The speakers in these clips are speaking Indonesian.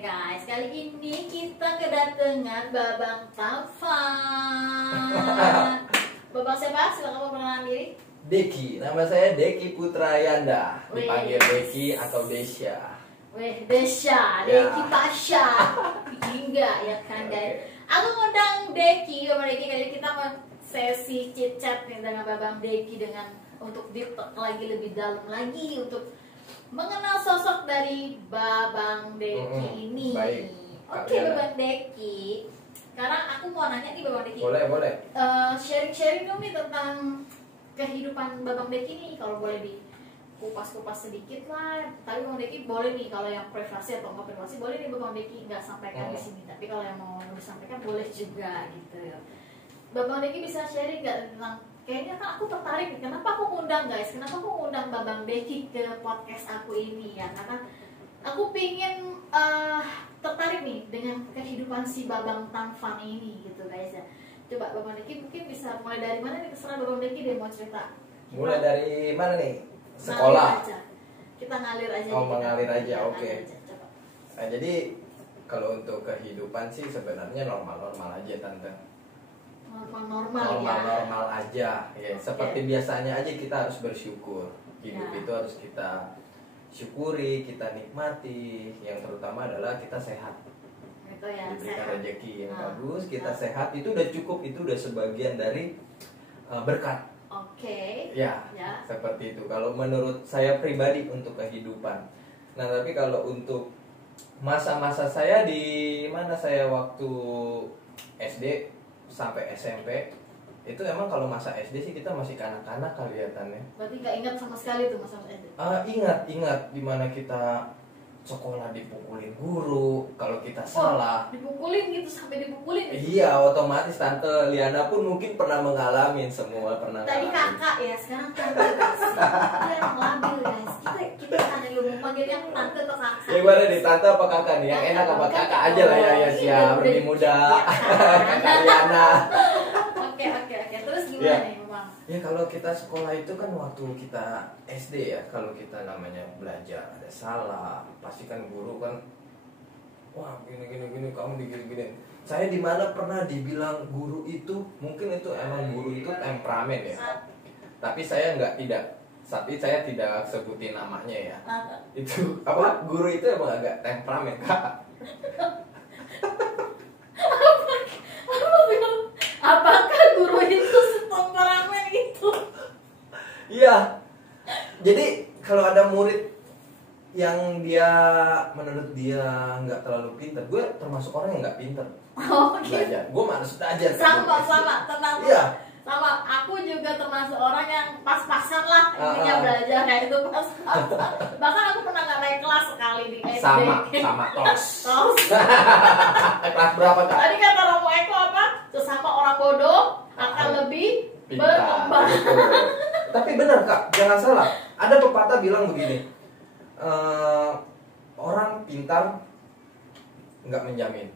guys, kali ini kita kedatangan Babang Taufan. Babang siapa? Silakan perkenalan diri. Deki, nama saya Deki Putra Yanda, dipanggil Deki atau Desya. Weh, Desya, Deki Tasya, hingga ya kan guys. Aku ngundang Deki, Babang Deki kali ini kita mau sesi chit chat nih dengan Babang Deki untuk deep talk lagi lebih dalam lagi untuk mengenal sosok dari Babang Deki ini. Baik. Oke, Babang Deki. Sekarang aku mau nanya nih Babang Deki. Boleh. Sharing dong nih tentang kehidupan Babang Deki nih, kalau boleh dikupas-kupas sedikit lah. Tapi Babang Deki boleh nih, kalau yang privasi atau nggak privasi boleh nih Babang Deki nggak sampaikan di sini. Tapi kalau yang mau disampaikan boleh juga gitu. Babang Deki bisa sharing nggak tentang, kayaknya kan aku tertarik nih, kenapa aku ngundang guys, kenapa aku ngundang Babang Deki ke podcast aku ini ya, karena aku pingin tertarik nih dengan kehidupan si Babang Taufan ini gitu guys ya. Coba Babang Deki mungkin bisa mulai dari mana nih, terserah Babang Deki deh mau cerita. Mulai dari mana nih? Sekolah? Aja. Kita ngalir aja. Oh, mengalir aja, oke. Coba. Nah, jadi kalau untuk kehidupan sih sebenarnya normal-normal aja Tante. Normal aja ya. Seperti biasanya aja kita harus bersyukur. Hidup itu harus kita syukuri, kita nikmati. Yang terutama adalah kita sehat. Itu ya, diberikan sehat. rezeki yang bagus, kita sehat, itu udah cukup, itu udah sebagian dari berkat. Oke. Ya, seperti itu. Kalau menurut saya pribadi untuk kehidupan. Nah, tapi kalau untuk masa-masa saya di mana saya waktu SD sampai SMP, itu emang kalau masa SD sih kita masih kanak-kanak kelihatannya. Berarti nggak ingat sama sekali tuh masa SD? Ingat dimana kita sekolah dipukulin guru kalau kita salah. Dipukulin gitu, sampai dipukulin gitu? Iya, otomatis Tante Liana pun mungkin pernah mengalami, semua pernah. Tadi kakak ya, sekarang tante guys. Dia yang labil guys. Kita tanya dulu, mau manggil yang tante atau kakak? Ya gimana nih, Tante apa kakak nih? Yang enak apa kakak aja lah ya, siap, lebih muda. Kakak Liana. Oke. Terus gimana nih, Bang? Ya kalau kita sekolah itu kan waktu kita SD ya, kalau kita namanya belajar ada salah, pasti kan guru kan, wah gini kamu digini. Saya di mana pernah dibilang guru itu, mungkin itu emang guru itu temperamen ya. Tapi saya saya tidak sebutin namanya ya. Itu apa, guru itu emang agak temperamen Kak. Apakah guru itu setemperamen itu? Iya. Jadi kalau ada murid yang dia menurut dia nggak terlalu pintar, gue termasuk orang yang nggak pintar. Belajar. Gue malas belajar. Sama, tenang. Iya. Sama, aku juga termasuk orang yang pas-pasan lah intinya belajar, kayak itu pas-pasan. Bahkan aku pernah nggak naik kelas sekali di SD. Sama tos. Kelas berapa Kak? Tadi kata Romo Eko apa? Sesama orang bodoh akan lebih berkembang. Tapi benar Kak, jangan salah. Ada pepatah bilang begini, orang pintar nggak menjamin,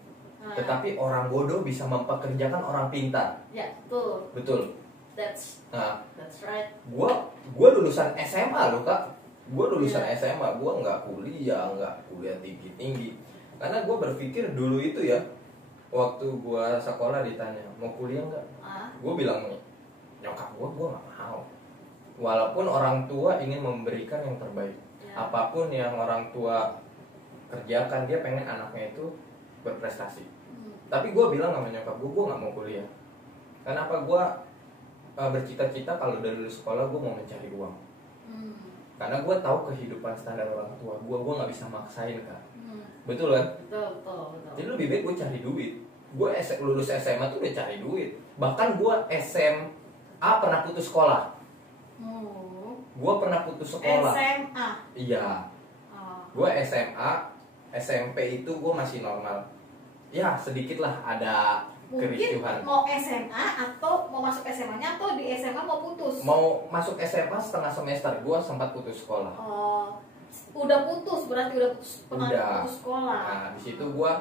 tetapi orang bodoh bisa mempekerjakan orang pintar. Ya, betul. That's right. Gua lulusan SMA loh Kak. Gua lulusan SMA, gua nggak kuliah tinggi. Karena gua berpikir dulu itu ya, waktu gua sekolah ditanya mau kuliah nggak, gua bilang nyokap gua nggak mau. Walaupun orang tua ingin memberikan yang terbaik, apapun yang orang tua kerjakan, dia pengen anaknya itu berprestasi. Tapi gue bilang sama nyokap gue nggak mau kuliah. Kenapa? Gue bercita-cita kalau dari lulus sekolah gue mau mencari uang. Karena gue tahu kehidupan standar orang tua gue nggak bisa maksain Kak. Betul kan? Betul. Jadi lebih baik gue cari duit. Gue lulus SMA tuh udah cari duit. Bahkan gue SMA pernah putus sekolah. Gue pernah putus sekolah. SMA? Iya. Gue SMA, SMP itu gue masih normal. Ya sedikit lah ada kericuhan. Mungkin mau SMA atau mau masuk SMA-nya, atau di SMA mau putus? Mau masuk SMA setengah semester, gue sempat putus sekolah. Udah putus, berarti udah putus sekolah. Nah di situ gue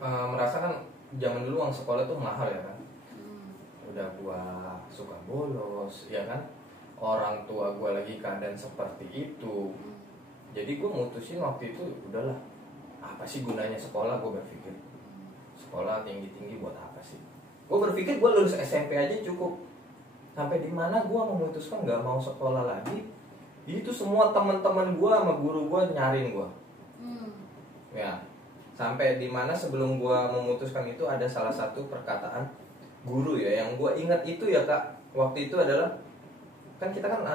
merasakan zaman dulu uang sekolah tuh mahal ya kan. Udah gue suka bolos, ya kan. Orang tua gue lagi keadaan seperti itu. Jadi gue mutusin waktu itu udahlah, apa sih gunanya sekolah, gue berpikir sekolah tinggi-tinggi buat apa sih. Gue berpikir gue lulus SMP aja cukup. Sampai di mana gue memutuskan nggak mau sekolah lagi, itu semua teman-teman gue sama guru gue nyariin gue. Ya, sampai di mana sebelum gue memutuskan itu ada salah satu perkataan guru ya yang gue ingat itu ya kak, waktu itu adalah kan kita kan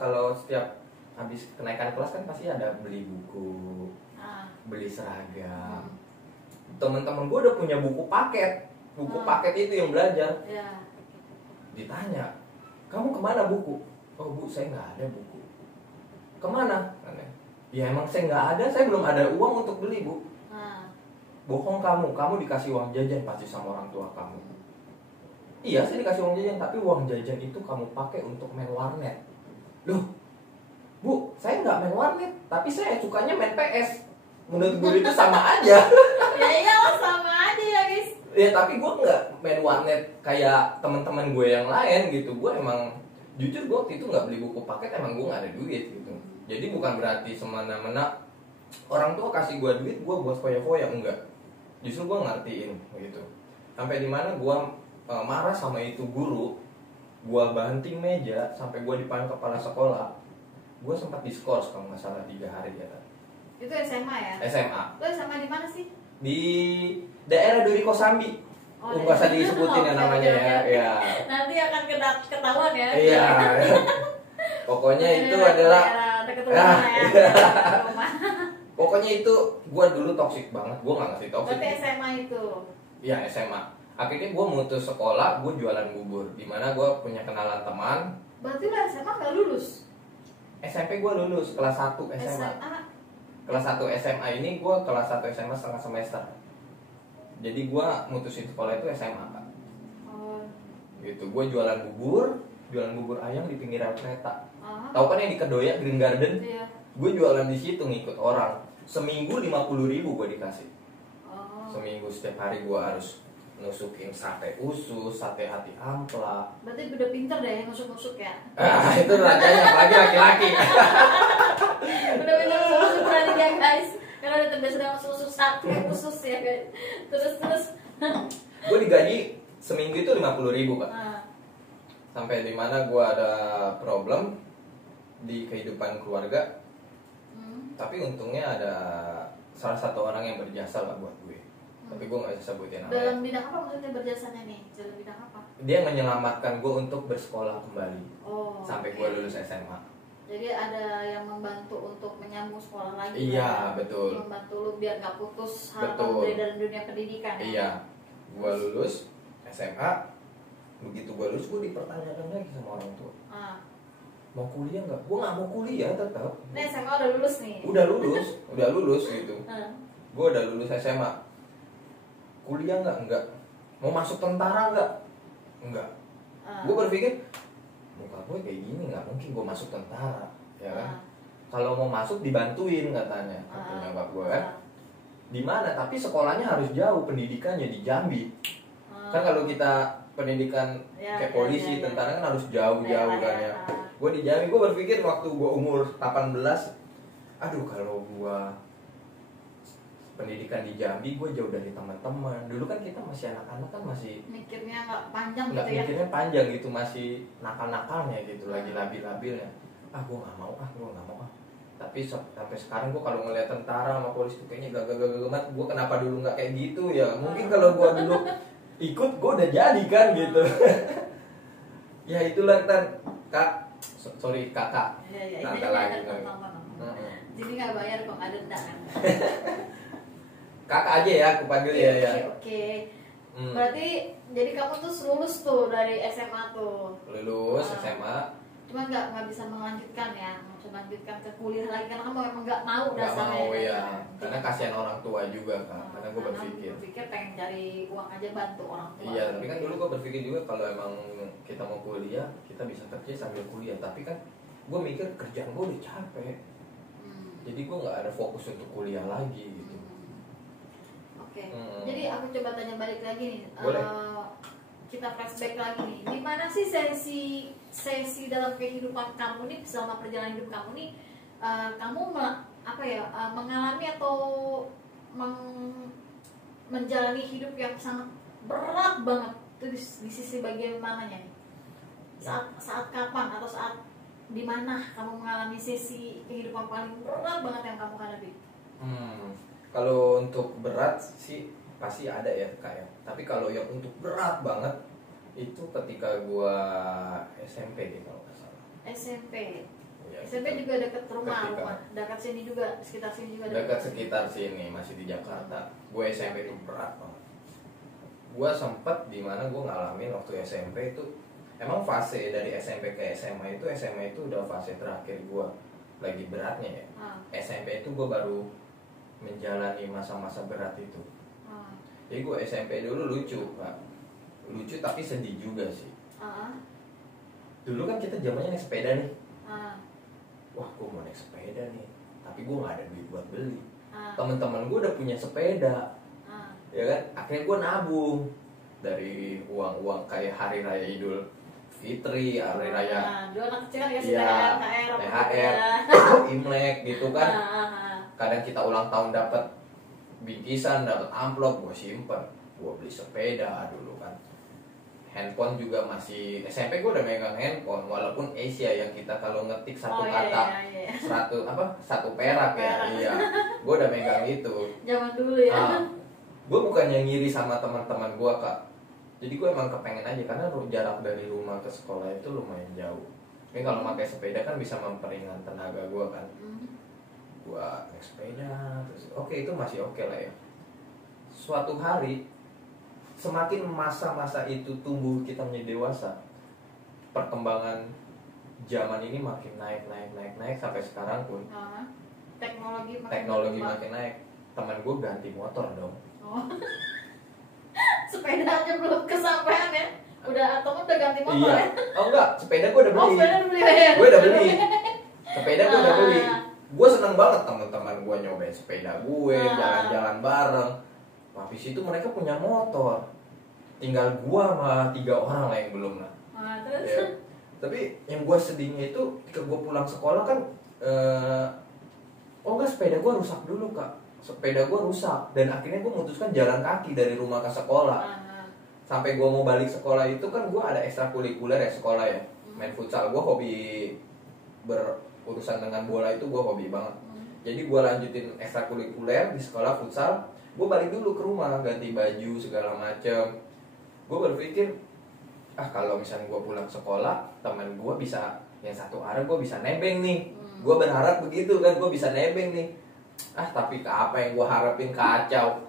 kalau setiap habis kenaikan kelas kan pasti ada beli buku, beli seragam. Teman-teman gue udah punya buku paket itu yang belajar. Ditanya, kamu kemana buku? Oh bu, saya nggak ada buku. Kemana? Ya emang saya nggak ada, saya belum ada uang untuk beli bu. Bohong kamu dikasih uang jajan pasti sama orang tua kamu. Iya saya dikasih uang jajan, tapi uang jajan itu kamu pakai untuk main warnet. Loh, bu, saya nggak main warnet, tapi saya sukanya main PS. Menurut guru itu sama aja. Ya iyalah sama aja ya guys. Ya tapi gue nggak main warnet kayak teman-teman gue yang lain gitu. Gue emang jujur gue waktu itu nggak beli buku paket, emang gue nggak ada duit gitu. Jadi bukan berarti semena-mena orang tua kasih gue duit gue buat foya-foya, enggak. Justru gue ngertiin gitu. Sampai di mana gue marah sama itu guru, gue banting meja sampai gue dipanggil kepala sekolah. Gue sempat diskors kalau nggak salah 3 hari ya. Itu SMA ya? SMA. Itu SMA di mana sih? Di daerah Duri Kosambi. Nggak usah disebutin ya namanya ya. Ya. Nanti akan ketahuan ya. Iya. Pokoknya itu adalah dekat rumah ya. Rumah. Pokoknya itu gue dulu toksik banget. Gue nggak ngerti toksik. Berarti SMA itu? Iya SMA. Akhirnya gue mutus sekolah, gue jualan bubur. Dimana gue punya kenalan teman. Berarti lo SMA nggak lulus? SMP gue lulus kelas 1 SMA. Kelas 1 SMA ini gue kelas 1 SMA setengah semester. Jadi gue mutusin sekolah itu SMA Kak. Gitu, gue jualan bubur ayam di pinggiran kereta. Tahu kan yang di Kedoya Green Garden? Iya. Gue jualan di situ ngikut orang. Seminggu 50.000 gue dikasih. Seminggu setiap hari gue harus nusukin sate usus, sate hati ampla. Berarti udah pinter deh nusuk-nusuk ya? Itu rajanya, apalagi laki-laki. Udah pinter nusuk berani dia guys. Karena udah terbiasa dengan susu sate usus ya guys. Terus. Gue digaji seminggu itu 50.000 Kak. Sampai di mana gue ada problem di kehidupan keluarga. Tapi untungnya ada salah satu orang yang berjasa lah buat gue. Tapi gue gak bisa sebutin namanya. Dalam bidang apa maksudnya berjasanya nih? Dalam bidang apa? Dia menyelamatkan gue untuk bersekolah kembali. Sampai gue lulus SMA. Jadi ada yang membantu untuk menyambung sekolah lagi. Iya, betul. Membantu lu biar gak putus harapan dari dunia pendidikan. Iya. Gue lulus SMA. Begitu gue lulus, gue dipertanyakan lagi sama orang tua. Mau kuliah nggak? Gue nggak mau kuliah tetap. Nih SMA udah lulus nih. Udah lulus gitu. Gue udah lulus SMA. Kuliah nggak? Enggak. Mau masuk tentara nggak? Enggak. Gue berpikir muka gue kayak gini nggak mungkin gue masuk tentara, ya kan? Kalau mau masuk dibantuin katanya, katanya bapak gue kan. Di mana? Tapi sekolahnya harus jauh, pendidikannya di Jambi. Kan kalau kita pendidikan kayak polisi, tentara kan harus jauh-jauh kan ya. Gue di Jambi, gue berpikir waktu gue umur 18, aduh kalau gue pendidikan di Jambi, gue jauh dari teman-teman. Dulu kan kita masih anak-anak kan masih mikirnya nggak panjang gitu ya. Mikirnya panjang gitu, masih nakal-nakalnya gitu, lagi labil-labilnya. Gue nggak mau Tapi sampai sekarang gue kalau ngeliat tentara sama polisi tuh kayaknya gak banget. Gue kenapa dulu nggak kayak gitu ya? Mungkin kalau gue dulu ikut, gue udah jadi kan gitu. Ya itulah kan Kak. Sorry kakak. Iya, Kakak lagi. Jadi nggak bayar kok, ada denda kan? Kakak aja ya, aku panggil ya. Oke. Berarti jadi kamu tuh lulus tuh dari SMA tuh. Lulus SMA. Cuma nggak bisa melanjutkan ya, melanjutkan ke kuliah lagi karena kamu emang nggak mau Nggak dasarnya. mau ya. Karena kasihan orang tua juga kan. Karena gue berpikir pengen cari uang aja bantu orang tua. Iya, tapi kan dulu gue berpikir juga kalau emang kita mau kuliah, kita bisa kerja sambil kuliah. Tapi kan gue mikir kerjaan gue udah capek. Jadi gue nggak ada fokus untuk kuliah lagi gitu. Oke. Jadi aku coba tanya balik lagi nih. Kita flashback lagi nih. Di mana sih sesi dalam kehidupan kamu nih, selama perjalanan hidup kamu nih, kamu mengalami atau menjalani hidup yang sangat berat banget itu di sisi bagian mananya nih? Saat kapan atau saat di mana kamu mengalami sisi kehidupan paling berat banget yang kamu hadapi? Kalau untuk berat sih pasti ada ya Kak ya. Tapi kalau yang untuk berat banget itu ketika gua SMP gitu kalau nggak salah. SMP. Ya, SMP juga dekat rumah, dekat sini juga, sekitar sini juga. Dekat sekitar sini, masih di Jakarta. Gue SMP itu berat banget. Gue sempet dimana gue ngalamin waktu SMP itu, emang fase dari SMP ke SMA itu udah fase terakhir gue lagi beratnya ya. SMP itu gue baru menjalani masa-masa berat itu. Jadi gue SMP dulu lucu Pak, lucu tapi sedih juga sih. Dulu kan kita zamannya naik sepeda nih. Wah, gue mau naik sepeda nih, tapi gue nggak ada duit buat beli. Teman-teman gue udah punya sepeda, ya kan? Akhirnya gue nabung dari uang kayak hari raya Idul Fitri, hari raya. Dulu anak kecil kan ya, THR, Imlek gitu kan. Kadang kita ulang tahun dapat bingkisan, dapat amplop, gue simpen, gue beli sepeda dulu kan. Handphone juga masih, SMP gue udah megang handphone walaupun Asia yang kita kalau ngetik satu kata iya. 1 perak ya. Iya. Gue udah megang itu. Zaman dulu ya. Gue bukannya ngiri sama teman-teman gue Kak. Jadi gue emang kepengen aja karena jarak dari rumah ke sekolah itu lumayan jauh. Ini kalau pakai sepeda kan bisa memperingan tenaga gue kan. Gue naik sepeda terus oke, itu masih oke lah ya. Suatu hari semakin masa-masa itu tumbuh kita menjadi dewasa, perkembangan zaman ini makin naik sampai sekarang pun teknologi makin naik. Teman gue ganti motor dong. Sepeda aja belum kesampaian ya, udah ganti motor. Iya. Ya? Oh enggak, sepeda gue udah beli. Ya? Gue udah beli. Sepeda gue udah beli. Gue seneng banget teman-teman gue nyobain sepeda gue, jalan-jalan bareng. Habis itu mereka punya motor, tinggal gua sama 3 orang lah yang belum lah. Terus? Ya. Tapi yang gua sedihnya itu ketika gua pulang sekolah kan, sepeda gua rusak dulu Kak. Sepeda gua rusak dan akhirnya gua memutuskan jalan kaki dari rumah ke sekolah. Sampai gua mau balik sekolah itu kan gua ada ekstrakurikuler ya sekolah ya, main futsal. Gua hobi berurusan dengan bola itu gua hobi banget. Jadi gua lanjutin ekstrakurikuler di sekolah futsal. Gue balik dulu ke rumah, ganti baju segala macem. Gue berpikir, kalau misalnya gue pulang sekolah, teman gue bisa yang satu arah gue bisa nebeng nih. Gue berharap begitu kan, gue bisa nebeng nih. Tapi apa yang gue harapin kacau.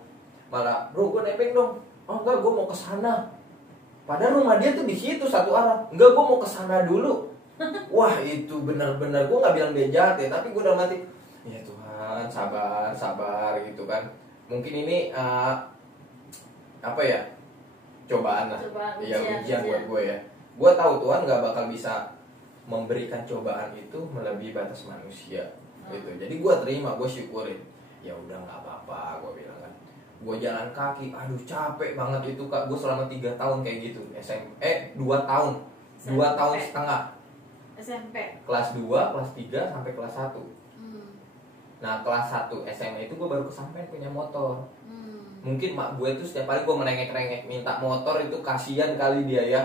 Malah, bro gue nebeng dong. Oh enggak, gue mau ke sana. Padahal rumah dia tuh di situ satu arah. Enggak, gue mau ke sana dulu. Wah itu benar-benar, gue nggak bilang dia jahat ya, tapi gue udah mati. Ya Tuhan, sabar gitu kan. Mungkin ini cobaan lah, ujian buat gue ya. Gue tahu Tuhan nggak bakal bisa memberikan cobaan itu melebihi batas manusia, gitu. Jadi gue terima, gue syukurin. Ya udah nggak apa-apa, gue bilang kan. Gue jalan kaki, aduh capek banget itu Kak. Gue selama 3 tahun kayak gitu. 2 tahun, 2 tahun setengah. SMP. Kelas 2, kelas 3 sampai kelas 1. Nah kelas 1 SMA itu gue baru kesampaian punya motor. Mungkin mak gue tuh setiap kali gue merengek-rengek minta motor itu kasihan kali dia ya.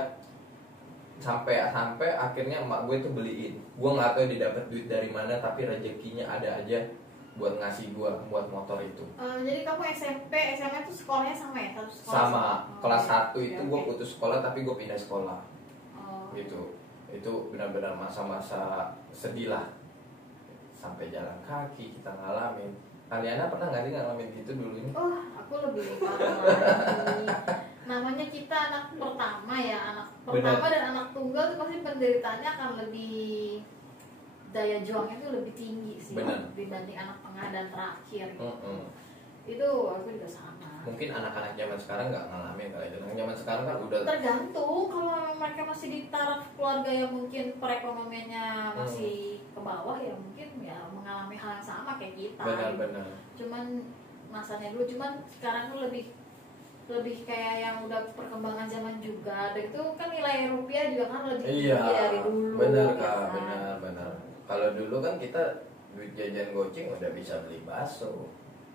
Sampai akhirnya mak gue tuh beliin. Gue nggak tahu dia dapat duit dari mana, tapi rezekinya ada aja buat ngasih gue buat motor itu. Jadi kamu SMP, SMA tuh sekolahnya sama ya? Satu sekolah sama. Kelas 1 itu gue putus sekolah tapi gue pindah sekolah. Gitu. Itu benar-benar masa-masa sedih lah. Sampai jalan kaki kita ngalamin. Kaliana pernah nggak sih ngalamin gitu dulu ini? Aku lebih parah lagi. Namanya kita anak pertama ya, anak pertama dan anak tunggal tuh pasti penderitaannya akan lebih, daya juangnya itu lebih tinggi sih dibanding anak tengah dan terakhir. Itu aku juga sama. Mungkin anak-anak zaman sekarang nggak ngalamin kali itu. Anak zaman sekarang kan udah tergantung. Kalau mereka masih di taraf keluarga yang mungkin perekonomiannya masih ke bawah ya mungkin ya mengalami hal yang sama kayak kita. Benar. Cuman masanya dulu, sekarang tuh lebih kayak yang udah perkembangan zaman juga. Dan itu kan nilai rupiah juga kan lebih tinggi dari dulu. Benar Kak, benar. Kalau dulu kan kita duit jajan goceng udah bisa beli bakso.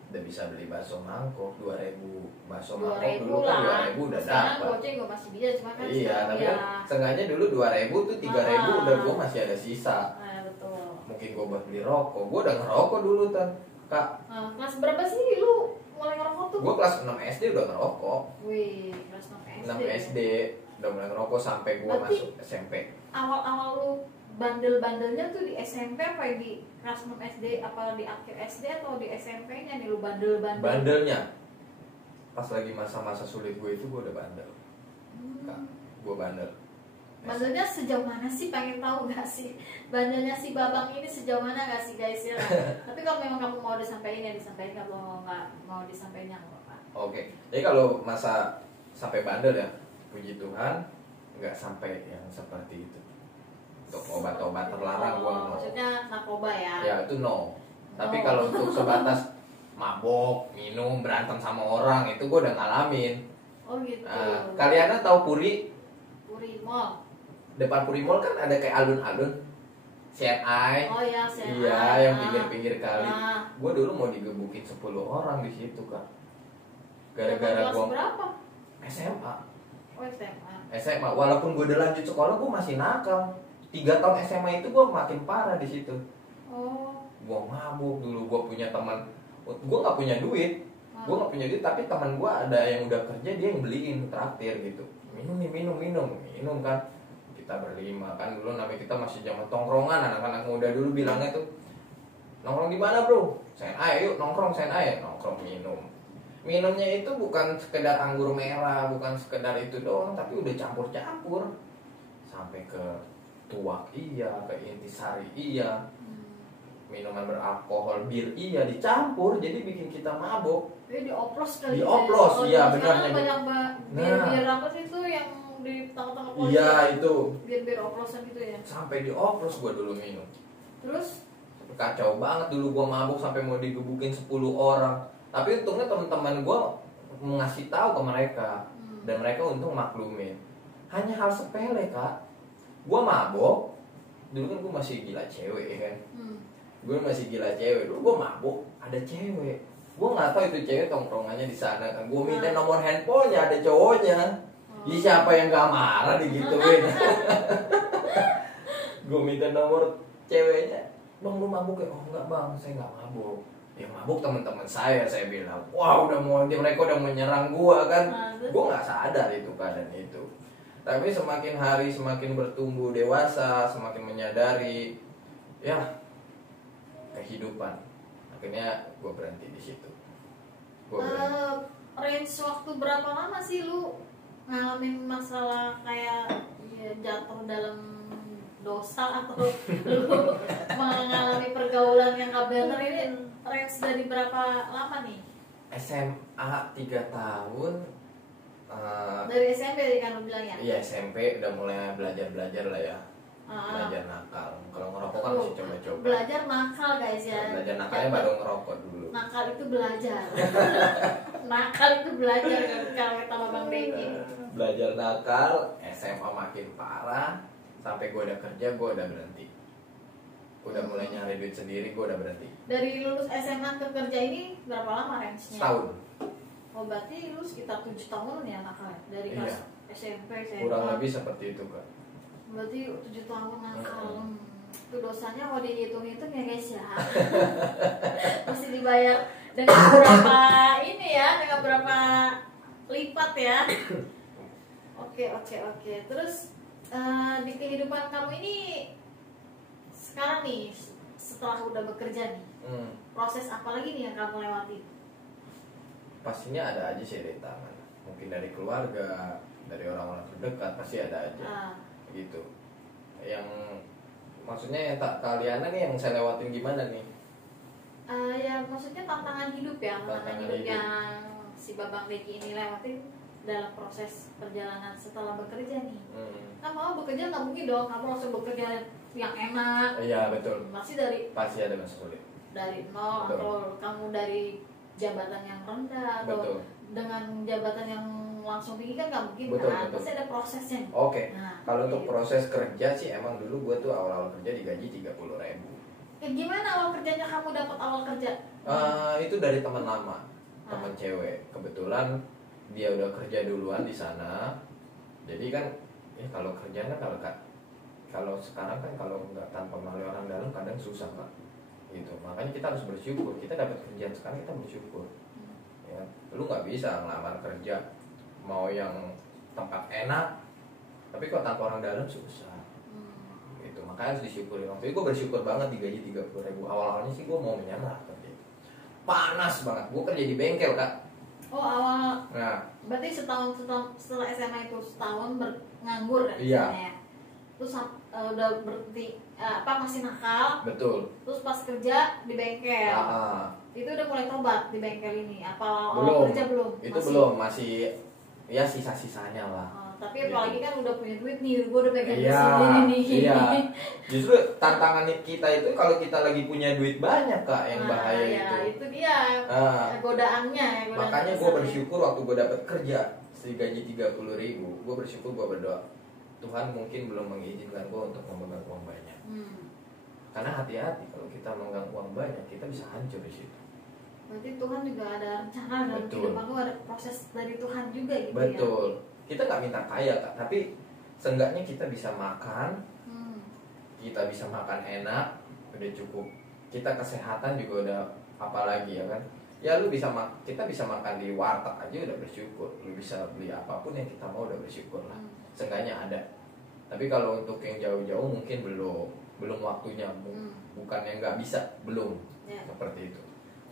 udah bisa beli bakso mangkok 2.000, bakso 2.000 mangkok dulu kan lah. 2.000 udah Sekarang dapat. goceng gue masih bisa, cuma kan Iya, sekarang tapi ya. kan seenggaknya dulu 2.000 tuh 3.000 Ah. udah gue masih ada sisa. Nah, betul. Mungkin gue buat beli rokok, gue udah ngerokok dulu kan, Kak. Nah, kelas berapa sih lu mulai ngerokok tuh? Gue kelas 6 SD udah ngerokok. Wih, kelas 6 SD. 6 SD udah mulai ngerokok sampai gue Berarti masuk SMP. Awal-awal lu bandel-bandelnya tuh di SMP apa di kelas 6 SD, apa di akhir SD atau di SMP-nya nih lu bandel-bandel? Bandelnya pas lagi masa-masa sulit gue itu gue udah bandel. Kak, Hmm. gue bandel. Bandelnya sejauh mana sih, pengen tahu gak sih? Bandelnya si Babang ini sejauh mana gak sih guys ya? Tapi kalau memang kamu mau disampaikan ya disampaikan, kalau nggak mau disampaikan nggak apa-apa. Oke, jadi kalau masa sampai bandel ya, puji Tuhan nggak sampai yang seperti itu. Untuk obat-obat terlarang gue no. Maksudnya narkoba ya? Ya itu no. Tapi No. kalau untuk sebatas mabok, minum, berantem sama orang itu gue udah ngalamin. Oh gitu. Nah, kalian tahu Puri? Puri Mall. Depan Puri Mall kan ada kayak alun-alun, CNI. Oh ya, saya. Iya, yang pinggir-pinggir kali. Ah. Gue dulu mau digebukin 10 orang di situ kan. Gara-gara Kelas gue berapa? SMA. Oh SMA. SMA, walaupun gue udah lanjut sekolah, gue masih nakal. 3 tahun SMA itu gue makin parah di situ. Oh. Gue mabuk dulu, gue punya teman, gue nggak punya duit, gue nggak punya duit, tapi teman gue ada yang udah kerja, dia yang beliin traktir gitu. Minum nih, minum kan. Kita berlima kan dulu, namanya kita masih zaman tongkrongan, anak-anak muda dulu bilangnya tuh, nongkrong di mana bro? Senai, yuk nongkrong Senai, nongkrong minum. Minumnya itu bukan sekedar anggur merah, bukan sekedar itu doang, tapi udah campur-campur sampai ke tuak iya, ke intisari iya, minuman beralkohol, bir iya, dicampur jadi bikin kita mabok. Jadi dioplos kali. Dioplos, iya, benar. Banyak bir-bir Nah. apa sih itu yang di tengah-tengah polisi? Iya itu Bir-bir oplosan gitu ya. sampai dioplos gua dulu minum. Terus Kacau banget dulu gua mabuk sampai mau digebukin 10 orang. Tapi untungnya teman-teman gua ngasih tahu ke mereka dan mereka untung maklumin. Hanya hal sepele, Kak. Gua mabok, dulu kan gua masih gila cewek ya kan. Gue masih gila cewek, dulu gue mabuk ada cewek, gue nggak tahu itu cewek tongkrongannya di sana kan, gue minta nomor handphonenya ada cowoknya. Ih, siapa yang gak marah digituin. Gue minta nomor ceweknya, bang lu mabuk ya? Oh enggak bang, saya nggak mabuk. Ya mabuk teman-teman saya bilang. Wah udah mau, mereka udah menyerang gue kan. Gue nggak sadar itu keadaan itu. Tapi semakin hari semakin bertumbuh dewasa, semakin menyadari, ya kehidupan. Akhirnya gue berhenti di situ. Gue berhenti. Range waktu berapa lama sih lu ngalamin masalah kayak ya, jatuh dalam dosa atau lu mengalami pergaulan yang gak benar ini range dari berapa lama nih? SMA 3 tahun. Dari SMP kan lu bilang ya? Iya SMP udah mulai belajar lah ya. Belajar nakal. Kalau ngerokok kan masih coba-coba. Belajar nakal guys ya. Belajar nakalnya baru ngerokok dulu. Nakal itu belajar. Nakal itu belajar kan kalau kata Babang Deki. Belajar nakal, SMA makin parah, sampai gue udah kerja gue udah berhenti. Udah mulai nyari duit sendiri gue udah berhenti. Dari lulus SMA ke kerja ini berapa lama range-nya? Setahun. Oh berarti lu sekitar 7 tahun ya nakal ya? Dari kelas SMP, SMA. Kurang lebih seperti itu kan. Berarti 7 tahun nakal. Itu dosanya kalau dihitung-hitung ya guys ya. Mesti dibayar dengan berapa ini ya, dengan berapa lipat ya. Oke. Terus di kehidupan kamu ini sekarang nih, setelah udah bekerja nih, proses apa lagi nih yang kamu lewati? Pastinya ada aja sih rintangan. Mungkin dari keluarga, dari orang-orang terdekat pasti ada aja. Gitu. Yang maksudnya yang tak kalian nih yang saya lewatin gimana nih? Ya maksudnya tantangan hidup ya, tantangan hidup yang si Babang Deki ini lewatin dalam proses perjalanan setelah bekerja nih. Kan mau bekerja nggak mungkin dong kamu langsung bekerja yang enak. Iya betul. Pasti ada masa sulit. Dari nol, atau kamu dari jabatan yang rendah atau dengan jabatan yang langsung tinggi kan nggak mungkin kan. Pasti ada prosesnya. Oke. Kalau untuk proses kerja sih emang dulu gue tuh awal-awal kerja digaji 30.000. Gimana awal kerjanya kamu dapat awal kerja? Itu dari teman lama, teman cewek. Kebetulan dia udah kerja duluan di sana. Jadi kan, kalau kerjanya kalau sekarang kan kalau nggak tanpa melalui orang dalam kadang susah Kak. Gitu. Makanya kita harus bersyukur. Kita dapat kerjaan sekarang kita bersyukur. Ya, lu nggak bisa ngelamar kerja mau yang tempat enak, tapi kalau tanpa orang dalam susah. Gitu. Makanya harus disyukuri. Waktu itu gue bersyukur banget digaji 30.000. Awal-awalnya sih gue mau menyerah kerja. Panas banget. Gue kerja di bengkel Kak. Oh awal. Nah, Berarti setahun setelah SMA itu setahun nganggur kan? Iya. Ya? Terus udah berhenti masih nakal. betul. Terus pas kerja di bengkel. Itu udah mulai tobat di bengkel ini. Apa awal kerja belum? Itu belum, masih ya sisa-sisanya lah. Tapi apalagi kan udah punya duit nih, gue udah pegang Iya, sendiri nih. iya. Justru tantangan kita itu kalau kita lagi punya duit banyak Kak yang bahaya itu dia godaannya. Makanya gue bersyukur waktu gue dapet kerja gaji 30.000, gue bersyukur, gue berdoa Tuhan mungkin belum mengizinkan gue untuk memegang uang banyak. Karena hati-hati kalau kita memegang uang banyak kita bisa hancur di situ. Berarti Tuhan juga ada rencana dalam Betul. kehidupan lu, ada proses dari Tuhan juga gitu. Betul. Kita nggak minta kaya Kak, tapi seenggaknya kita bisa makan, kita bisa makan enak, udah cukup. Kita kesehatan juga udah apalagi ya kan. Ya lu bisa kita bisa makan di warteg aja udah bersyukur. Lu bisa beli apapun yang kita mau udah bersyukur lah. Seenggaknya ada. Tapi kalau untuk yang jauh-jauh mungkin belum waktunya. Bukan yang nggak bisa, belum. Seperti itu.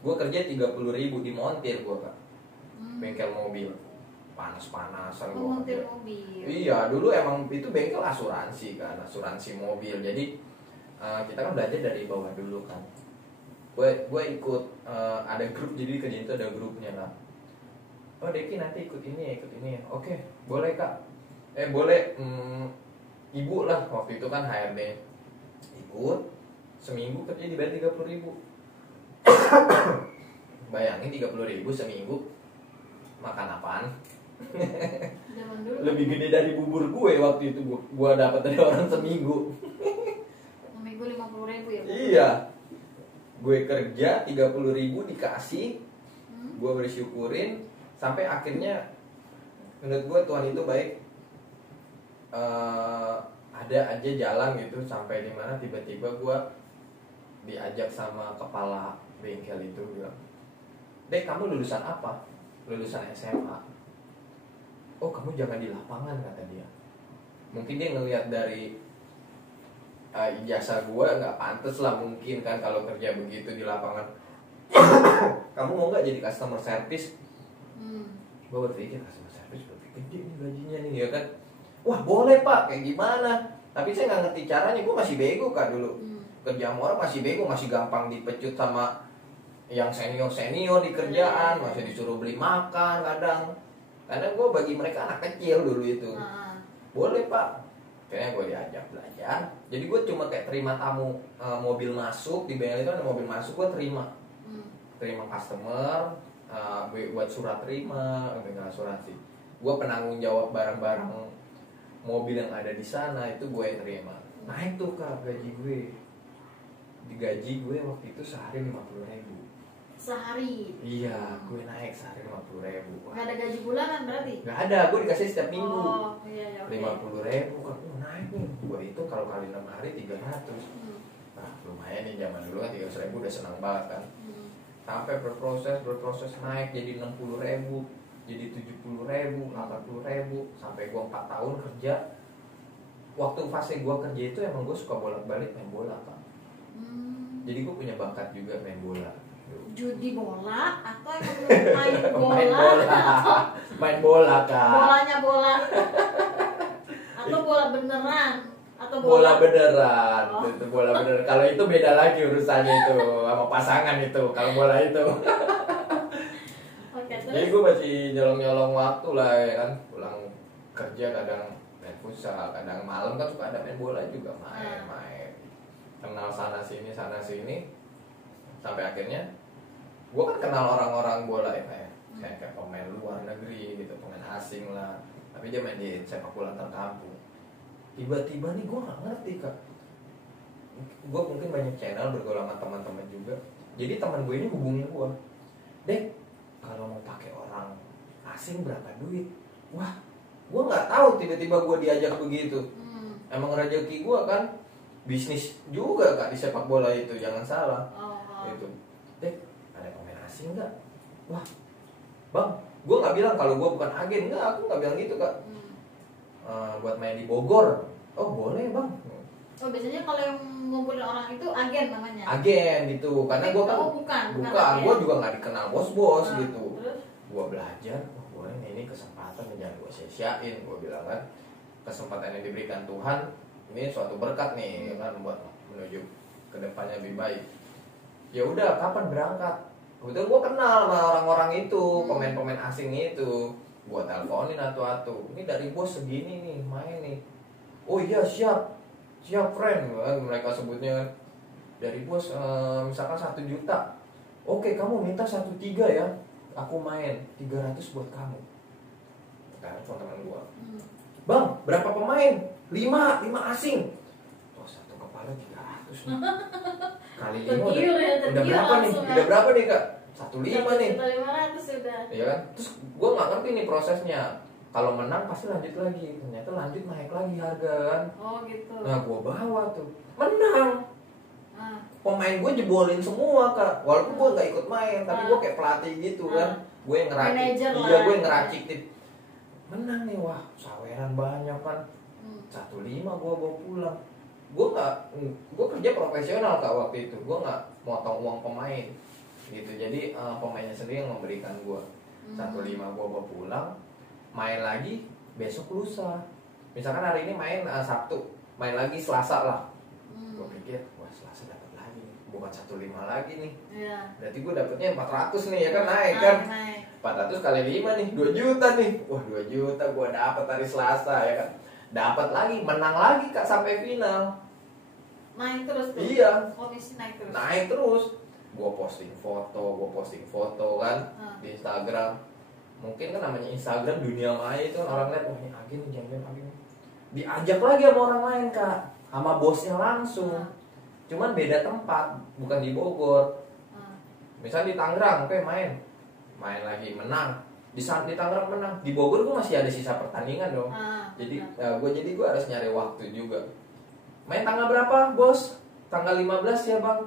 Gue kerja 30.000 di montir gue Kak. Bengkel mobil. Panas-panasan gue montir mobil. Iya, dulu emang itu bengkel asuransi kan, asuransi mobil. Jadi kita kan belajar dari bawah dulu kan. Gue ikut ada grup, jadi kerja itu ada grupnya lah. Oh Deki nanti ikut ini. Oke, boleh Kak. Boleh. Ibu lah waktu itu kan HRD. Ikut seminggu kerja dibayar 30.000. Bayangin 30.000 seminggu makan apaan? Lebih gede dari bubur gue waktu itu gue dapat dari orang seminggu. Seminggu 50.000 ya? Iya. Gue kerja 30.000 dikasih, gue bersyukurin sampai akhirnya menurut gue Tuhan itu baik. Ada aja jalan gitu sampai di mana tiba-tiba gue diajak sama kepala bengkel itu bilang, Dek kamu lulusan apa? Lulusan SMA. Oh kamu jangan di lapangan kata dia. Mungkin dia ngelihat dari ijazah gue nggak pantas lah mungkin kan kalau kerja begitu di lapangan. Kamu mau nggak jadi customer service? Gue berpikir customer service lebih gede nih gajinya nih ya kan. Wah boleh Pak, kayak gimana? Tapi saya nggak ngerti caranya, gue masih bego Kak dulu. Kerja sama orang masih bego, masih gampang dipecut sama yang senior di kerjaan, masih disuruh beli makan kadang. Karena gue bagi mereka anak kecil dulu itu. Boleh Pak. Kayaknya gue diajak belajar. Jadi gue cuma kayak terima tamu mobil masuk di bengkel itu ada mobil masuk gue terima customer, buat surat terima, dengan asuransi. Gue penanggung jawab barang-barang mobil yang ada di sana itu gue yang terima. Naik tuh Kak gaji gue. Digaji gue waktu itu sehari 50.000. Sehari? Iya, gue naik sehari 50.000. Gak ada gaji bulanan berarti? Gak ada, gue dikasih setiap minggu. Oh, iya, okay. 50.000 kan, naik nih. Gue itu kalau kali 6 hari 300. Nah, lumayan nih zaman dulu kan 300.000 udah senang banget kan. Sampai berproses naik jadi 60.000. Jadi 70.000, 80.000, sampai gue 4 tahun kerja. Waktu fase gue kerja itu emang gue suka bolak-balik main bola Kak. Jadi gue punya bakat juga main bola. Judi bola atau main bola? Main bola Kak. Bolanya bola atau bola beneran? Atau bola beneran? Itu bola beneran. Kalau itu beda lagi urusannya itu sama pasangan itu. Kalau bola itu. Jadi gue masih nyolong-nyolong waktu lah ya kan. Pulang kerja kadang main futsal, kadang malam kan suka ada main bola juga, main. Kenal sana sini sampai akhirnya gue kan kenal orang-orang bola ya kayak pemain luar negeri gitu, pemain asing lah, tapi dia main di sepak bola antar kampung. Tiba-tiba nih gue nggak ngerti Kak, gue mungkin banyak channel bergaul sama teman-teman juga. Jadi teman gue ini hubungin gue, Dek, kalau mau pakai orang asing berapa duit? Wah, gue nggak tahu, tiba-tiba gue diajak begitu. Emang rezeki gue kan, bisnis juga kak di sepak bola itu, jangan salah. Gitu. Dek, ada pemain asing nggak? Wah, bang, gue nggak bilang kalau gue bukan agen, nggak, aku nggak bilang gitu kak. Buat main di Bogor, oh boleh bang. Oh biasanya kalau yang ngumpulin orang itu agen namanya? Agen gitu, karena gue kan bukan gue juga nggak dikenal bos-bos gitu. Terus? Gue belajar, oh boleh nih, ini kesempatan jangan gue sia-siain, gue bilang kan. Kesempatan yang diberikan Tuhan, ini suatu berkat nih kan buat menuju ke depannya lebih baik. Ya udah, kapan berangkat? Kebetulan gue kenal sama orang-orang itu, pemain-pemain asing itu. Gue teleponin atu-atu, ini dari bos segini nih, main nih. Oh iya siap friend, mereka sebutnya kan. Dari bos misalkan 1 juta. Oke, kamu minta 1,3 ya, aku main 300 buat kamu. Telepon teman gue, bang berapa pemain? 5 asing. Oh, satu kepala 300 nih. Kali 5 udah berapa nih? Udah berapa nih kak? 1,5 nih. 1.500 sudah. Iya kan? Terus gue nggak ngerti nih prosesnya. Kalau menang pasti lanjut lagi. Ternyata lanjut naik lagi harga kan. Oh gitu. Nah gue bawa tuh, menang. Pemain gue jebolin semua kak. Walaupun gue nggak ikut main, tapi gue kayak pelatih gitu kan. Gue yang ngeracik. Iya, gue yang ngeracik tim. Menang nih, wah saweran banyak kan. 1,5 gue bawa pulang. Gue kerja profesional kak waktu itu. Gue nggak motong uang pemain gitu. Jadi pemainnya sendiri yang memberikan gue. 1,5 gue bawa pulang. Main lagi besok lusa. Misalkan hari ini main Sabtu, main lagi Selasa lah. Gue pikir, wah Selasa dapat lagi, bukan 1,5 lagi nih. Iya. Berarti gue dapetnya 400 nih ya kan, naik kan. 400 kali 5 nih, 2 juta nih. Wah 2 juta gue dapat hari Selasa ya kan. Dapat lagi, menang lagi kak sampai final. Naik terus tuh. Iya. Komisi naik terus. Naik terus. Gue posting foto kan di Instagram. Mungkin kan namanya Instagram dunia maya itu kan, orang lihat wah ini agen nih, jangan agen. Diajak lagi sama orang lain kak, sama bosnya langsung. Cuman beda tempat, bukan di Bogor. Misalnya di Tangerang, oke main lagi menang. Di Tangerang menang, di Bogor gue masih ada sisa pertandingan dong. Jadi gue harus nyari waktu juga. Main tanggal berapa bos? Tanggal 15 ya bang.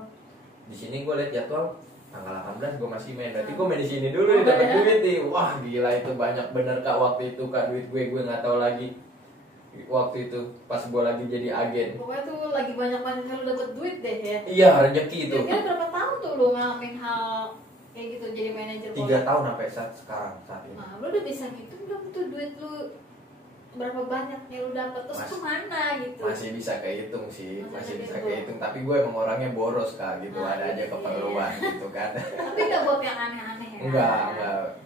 Di sini gue lihat jadwal. Tanggal 18 gue masih main, berarti gue main di sini dulu nih, dapat duit nih. Wah gila itu banyak bener kak waktu itu kak, duit gue nggak tahu lagi waktu itu pas gue lagi jadi agen. Pokoknya tuh lagi banyak lu dapet duit deh ya. Iya rezeki itu. Kira-kira berapa tahun tuh lu ngalamin hal kayak gitu jadi manajer bola? 3 tahun sampai saat ini. Nah, lu udah bisa gitu belum tuh duit lu berapa banyak yang lu dapet terus kemana gitu? Masih bisa kehitung sih, masih bisa kehitung. Tapi gue emang orangnya boros kak, gitu ada aja keperluan gitu kan. Tapi nggak buat yang aneh-aneh ya? Enggak.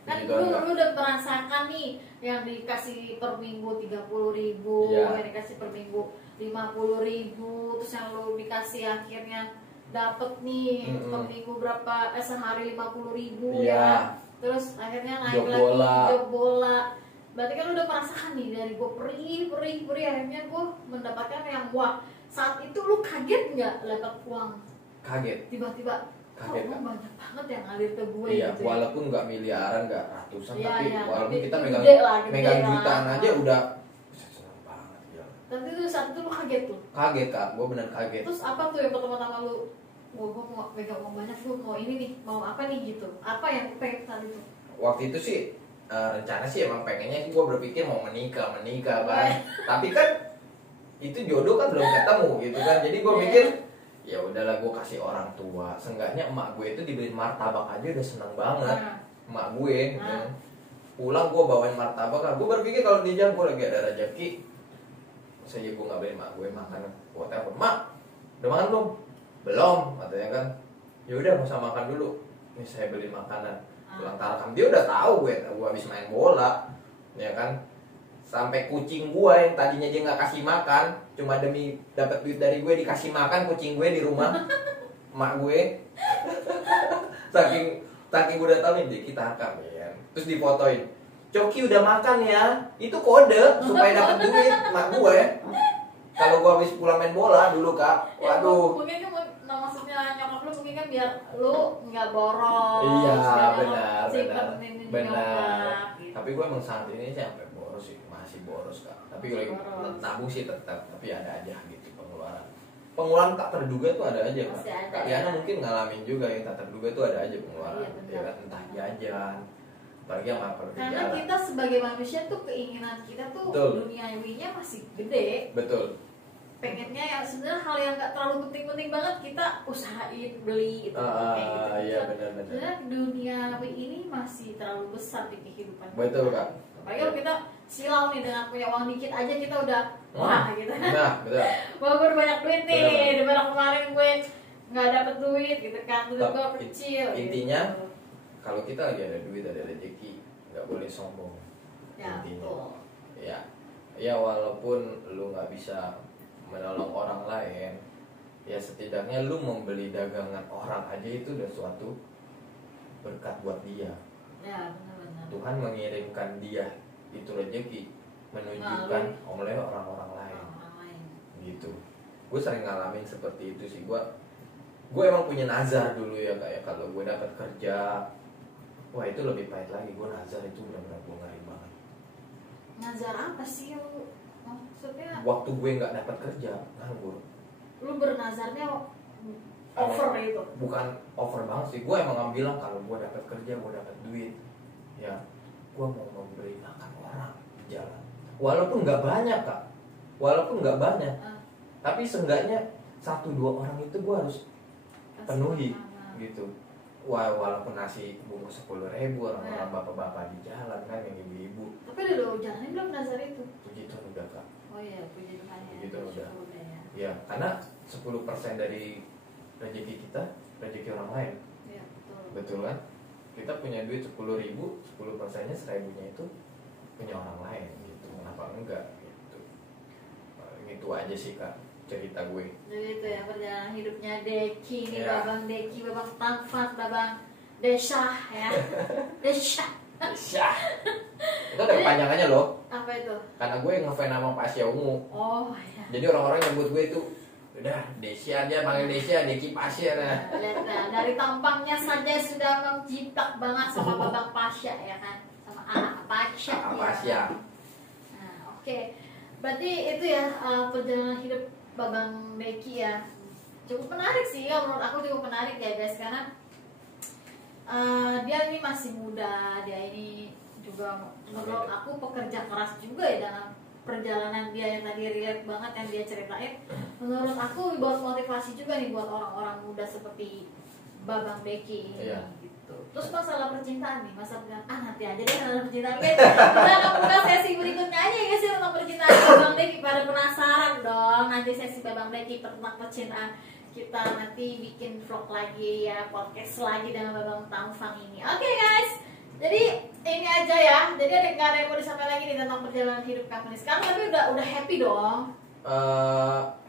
Kan gitu lu udah merasakan nih yang dikasih per minggu 30.000, yang dikasih per minggu 50.000, terus yang lu dikasih akhirnya dapet nih per minggu berapa? Sehari 50.000 ya. Terus akhirnya naik lagi job bola. Berarti kan lu udah merasakan nih dari gue perih akhirnya gue mendapatkan yang wah. Saat itu lu kaget nggak dapat uang? Kaget. Tiba-tiba kaget kan? Banyak banget yang ngalir ke gue iya, gitu. Walaupun nggak miliaran, nggak ratusan, tapi walaupun kita gede megang jutaan aja udah senang banget ya. Tapi tuh saat itu lu kaget tuh? Kaget kak, gue bener kaget. Terus apa tuh yang pertama-tama lu? Gue mau pegang uang banyak, gue mau ini nih, mau apa nih gitu? Apa yang pengen saat itu? Waktu itu sih rencana sih emang pengennya gue berpikir mau menikah kan. Tapi kan itu jodoh kan belum ketemu gitu kan. Jadi gue mikir ya udahlah gue kasih orang tua. Seenggaknya emak gue itu dibeliin martabak aja udah seneng banget. Emak gue gitu. Pulang gue bawain martabak kan. Gue berpikir kalau di jalan gue lagi ada rezeki, saya gue nggak beliin emak gue makan. Gue telepon, mak udah makan belum? Belum katanya kan. Ya udah nggak usah makan dulu, nih saya beli makanan. Pulang tarkam dia udah tahu gue habis main bola ya kan. Sampai kucing gue yang tadinya dia nggak kasih makan, cuma demi dapat duit dari gue dikasih makan kucing gue di rumah emak gue. saking gue udah tahu nih dia kita rekam ya. Terus difotoin, Coki udah makan ya, itu kode supaya dapat duit emak gue. Kalau gue habis pulang main bola dulu kak, waduh. Mungkin kan maksudnya nyokap lu mungkin kan biar lu nggak boros. Iya biar benar simpen benar ini benar. nyokap, gitu. Tapi gue emang saat ini sih sampai boros sih, masih boros kak. Tapi Masih kalau boros. nabung sih tetap, tapi ada aja gitu pengeluaran. Pengeluaran tak terduga tuh ada aja kak. Masih ada, Kak ya. Yana mungkin ngalamin juga yang tak terduga tuh ada aja pengeluaran. Iya, benar. Ya kan, entah jajan, apalagi yang apa Karena kita sebagai manusia tuh keinginan kita tuh Betul. duniawinya masih gede. Betul. Pengennya yang sebenarnya hal yang nggak terlalu penting-penting banget kita usahain beli itu kayak gitu. Iya benar-benar. Sebenarnya duniawi ini masih terlalu besar di kehidupan Betul kita. kak. Apalagi kalau kita silau nih dengan punya uang dikit aja kita udah wah gitu. Nah betul. Wah gue udah banyak duit nih, Benar. daripada kemarin gue nggak dapet duit gitu kan, duit gue Tapi kecil. intinya, gitu. Kalau kita lagi ada duit, ada rezeki, nggak boleh sombong. Ya, Intinya. betul. Ya walaupun lu nggak bisa menolong orang lain, ya setidaknya lu membeli dagangan orang aja itu udah suatu berkat buat dia. Ya benar-benar. Tuhan mengirimkan dia itu rezeki menunjukkan oleh orang-orang lain. Orang lain. Gitu. Gue sering ngalamin seperti itu sih. Gue emang punya nazar dulu ya kayak kalau gue dapat kerja, wah itu lebih pahit lagi. Gue nazar itu benar-benar gue ngeri banget. Nazar apa sih lu? Maksudnya Waktu gue nggak dapat kerja, nganggur. lu bernazarnya over itu. Bukan over banget sih. Gue emang bilang kalau gue dapat kerja, gue dapat duit, ya gue mau memberi makan orang di jalan. Walaupun nggak banyak kak, walaupun nggak banyak, tapi seenggaknya 1-2 orang itu gue harus penuhi gitu. Walaupun nasi bungkus 10.000 orang-orang bapak-bapak di jalan kan yang ibu-ibu. Tapi udah jalanin belum nazar itu? Puji Tuhan udah kak. Oh iya, puji Tuhan ya. Puji Tuhan udah. Syukur deh ya. Ya karena 10% dari rezeki kita rezeki orang lain. Iya, betul. Betul kan? Kita punya duit 10.000, 10%-nya 1.000-nya itu punya orang lain gitu. Kenapa enggak gitu. Gitu aja sih kak cerita gue. Jadi itu ya perjalanan hidupnya Deki nih, Ya. Babang Deki, Babang Tamfat, Babang Desha ya. Desha. Syah. Itu ada kepanjangannya loh. Apa itu? Karena gue ngefans sama Pasya Ungu. Oh ya. Jadi orang-orang nyebut gue itu udah Desya, dia panggil Desya, Deki Pasya nah. Lihat nah, dari tampangnya saja sudah menjiplak banget sama Babang Pasya ya kan, sama anak Pasya. Pasya. Nah, oke. Berarti itu ya perjalanan hidup Babang Deki ya. Cukup menarik sih ya, menurut aku cukup menarik ya guys, karena dia ini masih muda, dia ini juga menurut aku pekerja keras juga ya dalam perjalanan dia yang tadi relate banget yang dia ceritain. Menurut aku buat motivasi juga nih buat orang-orang muda seperti Babang Deki ini. Iya. Gitu. Terus masalah percintaan nih, nanti aja deh masalah percintaan guys. Kita akan buka sesi berikutnya aja ya guys tentang percintaan Babang Deki. Pada penasaran dong nanti sesi Babang Deki tentang percintaan. Kita nanti bikin vlog lagi ya, podcast lagi dengan Babang Tamfang ini. Oke guys, jadi ini aja ya. Jadi nggak ada yang mau disampaikan lagi nih tentang perjalanan hidup kamu nih sekarang, tapi udah happy dong.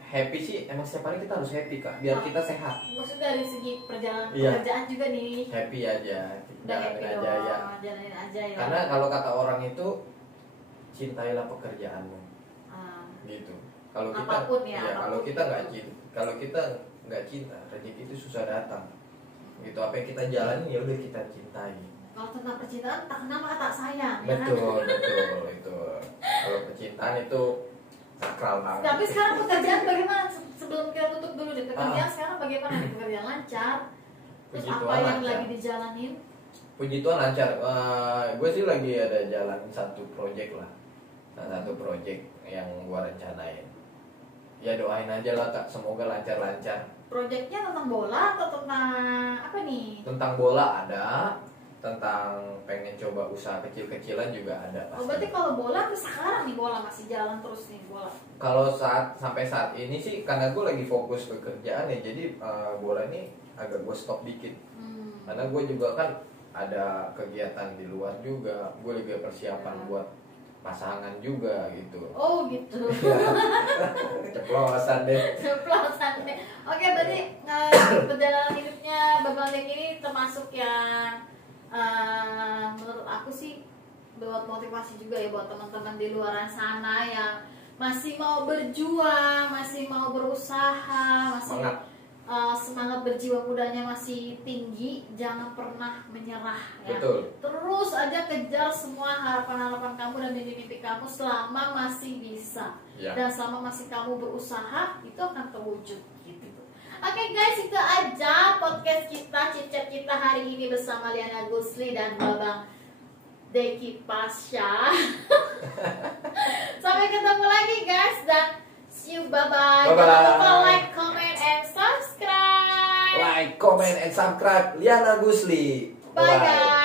Happy sih, emang setiap hari kita harus happy kak, biar kita sehat. Maksudnya dari segi perjalanan Iya. pekerjaan juga nih. Happy aja, Udah happy jalanin dong, aja ya. jalanin aja ya. Karena kalau kata orang itu cintailah pekerjaanmu, Ah, gitu. Kalau kita, Apapun ya, kalau apapun kita nggak cinta, kalau kita nggak cinta, rezeki itu susah datang. Gitu, apa yang kita jalanin ya udah kita cintai. kalau tentang percintaan tak kenapa tak sayang ya kan? Betul, betul itu. Kalau percintaan itu sakral banget. Tapi sekarang pekerjaan bagaimana? Sebelum kita tutup dulu deh, pekerjaan sekarang bagaimana nih? Pekerjaan lancar? Terus Puji apa Tuhan yang lancar. lagi dijalanin? Puji Tuhan lancar. Gue sih lagi ada jalan satu project lah, satu project yang gue rencanain. Ya doain aja lah kak, semoga lancar-lancar. Proyeknya tentang bola atau tentang apa nih? Tentang bola ada, tentang pengen coba usaha kecil-kecilan juga ada Oh pasti. berarti kalau bola tuh sekarang nih bola masih jalan terus nih bola. Kalau sampai saat ini sih karena gue lagi fokus ke kerjaan ya, jadi bola ini agak gue stop dikit. Karena gue juga kan ada kegiatan di luar juga, gue juga persiapan buat pasangan juga gitu. Oh gitu. Ceplosan deh. Ceplosan deh. Oke berarti perjalanan hidupnya Babang Deki ini termasuk yang menurut aku sih buat motivasi juga ya buat teman-teman di luar sana yang masih mau berjuang, masih mau berusaha, masih Semangat. semangat berjiwa mudanya masih tinggi, jangan pernah menyerah ya. Betul. Terus aja kejar semua harapan-harapan kamu dan mimpi-mimpi kamu selama masih bisa. Ya. Dan selama masih kamu berusaha, itu akan terwujud gitu. Oke guys, itu aja podcast kita, chit-chat kita hari ini bersama Liana Gusli dan Babang Deki Pasha. Sampai ketemu lagi guys, dan see you, bye-bye. Bye-bye. Jangan lupa like, comment, and subscribe. Like, comment, and subscribe Liana Gusli. Bye guys.